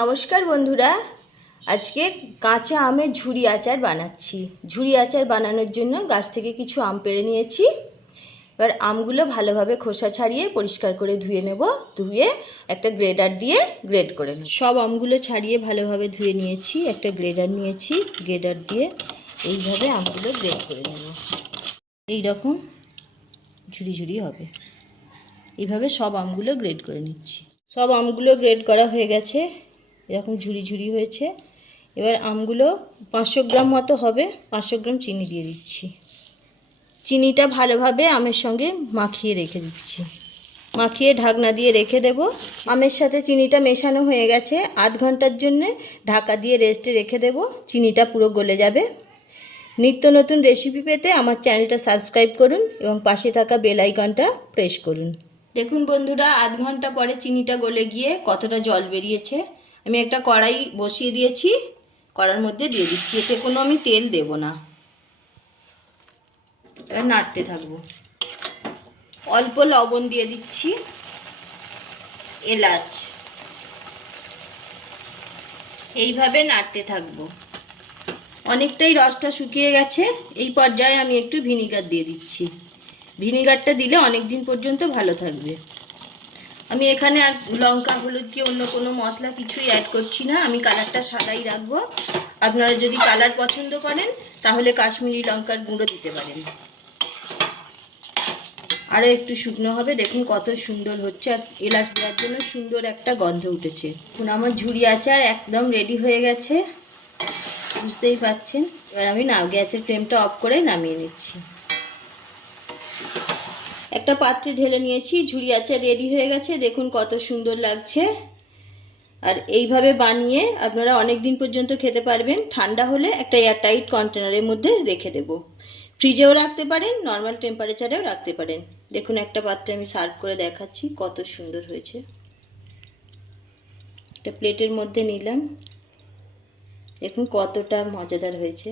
নমস্কার বন্ধুরা, আজকে কাঁচা আমের ঝুরি আচার বানাচ্ছি। ঝুরি আচার বানানোর জন্য গাছ থেকে কিছু আম পেড়ে নিয়েছি। এবার আমগুলো ভালোভাবে খোসা ছাড়িয়ে পরিষ্কার করে ধুয়ে নেব। ধুয়ে একটা গ্রেডার দিয়ে গ্রেড করে নেব। সব আমগুলো ছাড়িয়ে ভালোভাবে ধুয়ে নিয়েছি। একটা গ্রেডার নিয়েছি, গ্রেডার দিয়ে এইভাবে আমগুলো গ্রেড করে নেব। এইরকম ঝুরি ঝুরি হবে। এইভাবে সব আমগুলো গ্রেড করে নিচ্ছি। সব আমগুলো গ্রেড করা হয়ে গেছে, এরকম ঝুরি ঝুরি হয়েছে। এবার আমগুলো 500 গ্রাম মতো হবে। 500 গ্রাম চিনি দিয়ে দিচ্ছি। চিনিটা ভালোভাবে আমের সঙ্গে মাখিয়ে রেখে দিচ্ছি। মাখিয়ে ঢাকনা দিয়ে রেখে দেব। আমের সাথে চিনিটা মেশানো হয়ে গেছে। আধ ঘন্টার জন্যে ঢাকা দিয়ে রেস্টে রেখে দেব। চিনিটা পুরো গলে যাবে। নিত্য নতুন রেসিপি পেতে আমার চ্যানেলটা সাবস্ক্রাইব করুন এবং পাশে থাকা বেল আইকনটা প্রেস করুন। দেখুন বন্ধুরা, আধ ঘন্টা পরে চিনিটা গলে গিয়ে কতটা জল বেরিয়েছে। আমি একটা কড়াই বসিয়ে দিয়েছি, কড়ার মধ্যে দিয়ে দিচ্ছি। এতে কোনো আমি তেল দেব না। এবার নাড়তে থাকবো। অল্প লবণ দিয়ে দিচ্ছি, এলাচ, এইভাবে নাড়তে থাকবো। অনেকটাই রসটা শুকিয়ে গেছে। এই পর্যায়ে আমি একটু ভিনিগার দিয়ে দিচ্ছি। ভিনিগারটা দিলে অনেক দিন পর্যন্ত ভালো থাকবে। আমি এখানে আর লঙ্কা হলুদ কি অন্য কোনো মশলা কিছুই অ্যাড করছি না। আমি কালারটা সাদাই রাখবো। আপনারা যদি কালার পছন্দ করেন তাহলে কাশ্মীরি লঙ্কার গুঁড়ো দিতে পারেন। আরও একটু শুকনো হবে। দেখুন কত সুন্দর হচ্ছে, আর এলাচ দেওয়ার জন্য সুন্দর একটা গন্ধ উঠেছে। এখন আমার ঝুরি আচার একদম রেডি হয়ে গেছে, বুঝতেই পাচ্ছেন। এবার আমি গ্যাসের ফ্লেমটা অফ করে নামিয়ে নিচ্ছি। একটা পাত্রে ঢেলে নিয়েছি। ঝুরি আচার রেডি হয়ে গেছে। দেখুন কত সুন্দর লাগছে। আর এইভাবে বানিয়ে আপনারা অনেক দিন পর্যন্ত খেতে পারবেন। ঠান্ডা হলে একটা এয়ারটাইট কন্টেনারের মধ্যে রেখে দেব। ফ্রিজেও রাখতে পারেন, নর্মাল টেম্পারেচারেও রাখতে পারেন। দেখুন একটা পাত্রে আমি সার্ভ করে দেখাচ্ছি কত সুন্দর হয়েছে। একটা প্লেটের মধ্যে নিলাম। দেখুন কতটা মজাদার হয়েছে।